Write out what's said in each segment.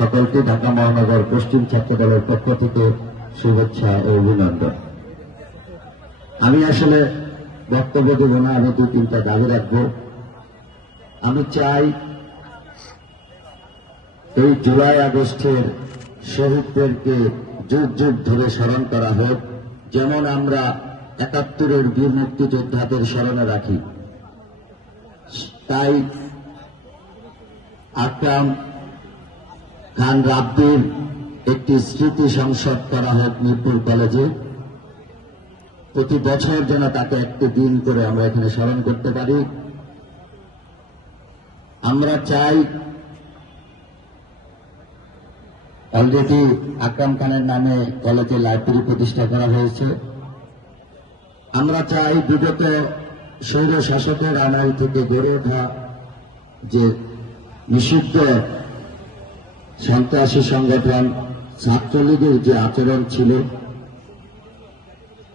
সকলকে ঢাকা মহানগর পশ্চিম ছাত্র দলের পক্ষ থেকে শুভেচ্ছা ও অভিনন্দন। আমি আসলে বক্তব্য দেব না, আমি দু তিনটা দাবি রাখব। আমি চাই এই জুলাই আগস্টের শহীদদেরকে যুগ যুগ ধরে স্মরণ করা হোক, যেমন আমরা একাত্তরের বীর মুক্তিযোদ্ধাদের স্মরণে রাখি। তাই আকরাম খান রাব্বির একটি স্মৃতি সংসদ করা হোক মিরপুর কলেজে। প্রতি বছর যেন তাকে একটি দিন করে আমরা এখানে স্মরণ করতে পারি। আমরা চাই অলরেডি আকরাম খানের নামে কলেজে লাইব্রেরি প্রতিষ্ঠা করা হয়েছে। আমরা চাই বিগত সৌর শাসকের আমল থেকে গড়ে ওঠা যে নিষিদ্ধ সন্ত্রাসী সংগঠন ছাত্রলীগের যে আচরণ ছিল,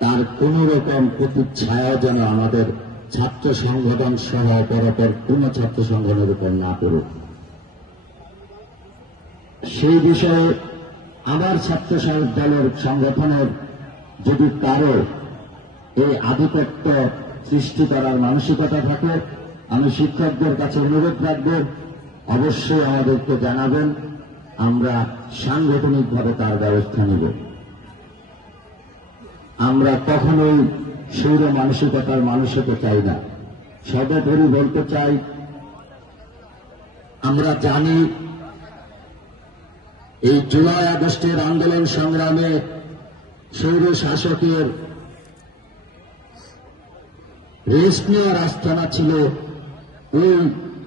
তার কোন রকম প্রতিচ্ছায়া যেন আমাদের ছাত্র সংগঠন সহ অপরাপর কোন ছাত্র সংগঠনের উপর না পড়ুক। সেই বিষয়ে আমার ছাত্র দলের সংগঠনের যদি কারও এই আধিপত্য সৃষ্টি করার মানসিকতা থাকে, আমি শিক্ষকদের কাছে অনুরোধ রাখব, অবশ্যই আমাদেরকে জানাবেন। আমরা সাংগঠনিকভাবে তার ব্যবস্থা নেব। আমরা কখনোই সৌর মানসিকতার মানুষ হতে চাই না। সর্বোপরি বলতে চাই, আমরা জানি এই জুলাই আগস্টের আন্দোলন সংগ্রামে সৌর শাসকের নেওয়ার আস্থানা ছিল ওই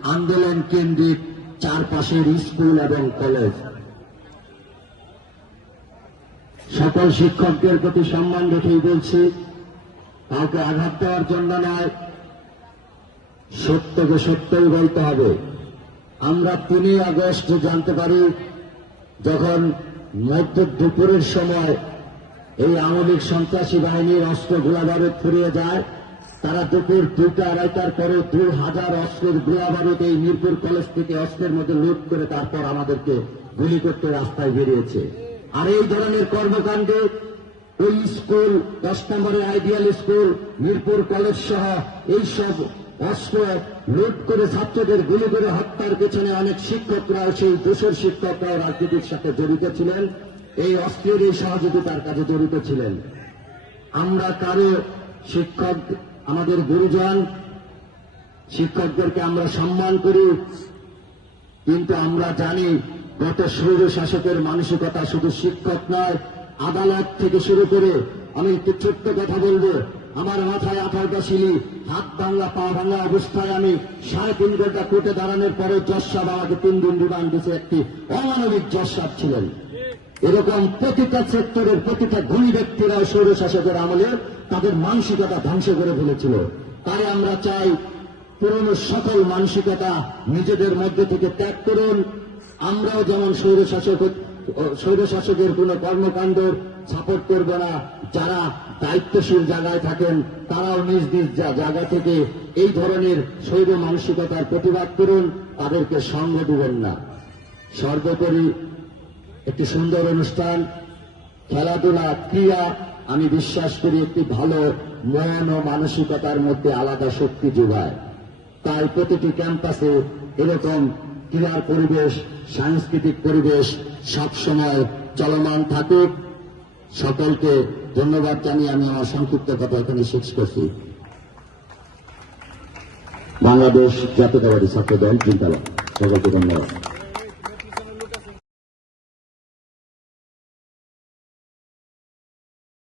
আন্দোলন কেন্দ্রিক চারপাশের স্কুল এবং কলেজ। সকল শিক্ষকদের প্রতি সম্মান রেখেই বলছি, কাউকে আঘাত দেওয়ার জন্য নয়, সত্যকে সত্যই বলতে হবে। আমরা তিনই আগস্ট জানতে পারি, যখন মধ্য দুপুরের সময় এই আওয়ামী সন্ত্রাসী বাহিনীর অস্ত্র গোলাবারুদ ফুরিয়ে যায় তারা দুপুর দুইটা, আড়াইটার পরে দু হাজার অস্ত্রের গোলাবারুদ এই মিরপুর কলেজ থেকে অস্ত্রের মধ্যে লুট করে তারপর আমাদেরকে গুলি করতে রাস্তায় বেরিয়েছে। আর এই ধরনের কর্মকাণ্ডে ওই স্কুল, দশ নম্বরের আইডিয়াল স্কুল, মিরপুর কলেজ সহ এইসব অস্ত্র লুট করে ছাত্রদের গুলি করে হত্যার পেছনে অনেক শিক্ষকরাও সেই দোষর শিক্ষকরাও রাজনীতির সাথে জড়িত ছিলেন। এই অস্ত্রের এই সহযোগিতার কাজে জড়িত ছিলেন। আমরা কারও শিক্ষক আমাদের গুরুজন, শিক্ষকদেরকে আমরা সম্মান করি, কিন্তু আমরা জানি গত সৌর শাসকের মানসিকতা শুধু শিক্ষক নয়, আদালত থেকে শুরু করে আমি একটু ছোট্ট কথা বলব। আমার মাথায় আঠারোটা শিলি হাত ভাঙা, পা ভাঙা অবস্থায় আমি সাড়ে তিন ঘণ্টা কোর্টে দাঁড়ানোর পরে জজ সাহেব আমাকে তিন দিন রিমান্ড দিছে একটি অমানবিক জজ ছিলেন। এরকম প্রতিটা সেক্টরের প্রতিটা গুণী ব্যক্তিরা সৌর শাসকের আমলে তাদের মানসিকতা ধ্বংস করে ফেলেছিল। তাই আমরা চাই পুরনো সকল মানসিকতা নিজেদের মধ্যে থেকে ত্যাগ করুন। আমরাও যেমন সৌর শাসক সৌর শাসকের কোন কর্মকাণ্ড সাপোর্ট করবে না, যারা দায়িত্বশীল জায়গায় থাকেন, তারাও নিজ নিজ জায়গা থেকে এই ধরনের সৌর মানসিকতার প্রতিবাদ করুন, তাদেরকে সঙ্গ দিবেন না। সর্বোপরি একটি সুন্দর অনুষ্ঠান। খেলাধুলা ক্রীড়া আমি বিশ্বাস করি একটি ভালো মন ও মানসিকতার মধ্যে আলাদা শক্তি যোগায়। তাই প্রতিটি ক্যাম্পাসে এরকম ক্রীড়ার পরিবেশ, সাংস্কৃতিক পরিবেশ সবসময় চলমান থাকুক। সকলকে ধন্যবাদ জানিয়ে আমি আমার সংক্ষিপ্ত কথা এখানে শেষ করছি। বাংলাদেশ জাতীয়তাবাদী ছাত্র দল চিন্তালয় সকলকে ধন্যবাদ।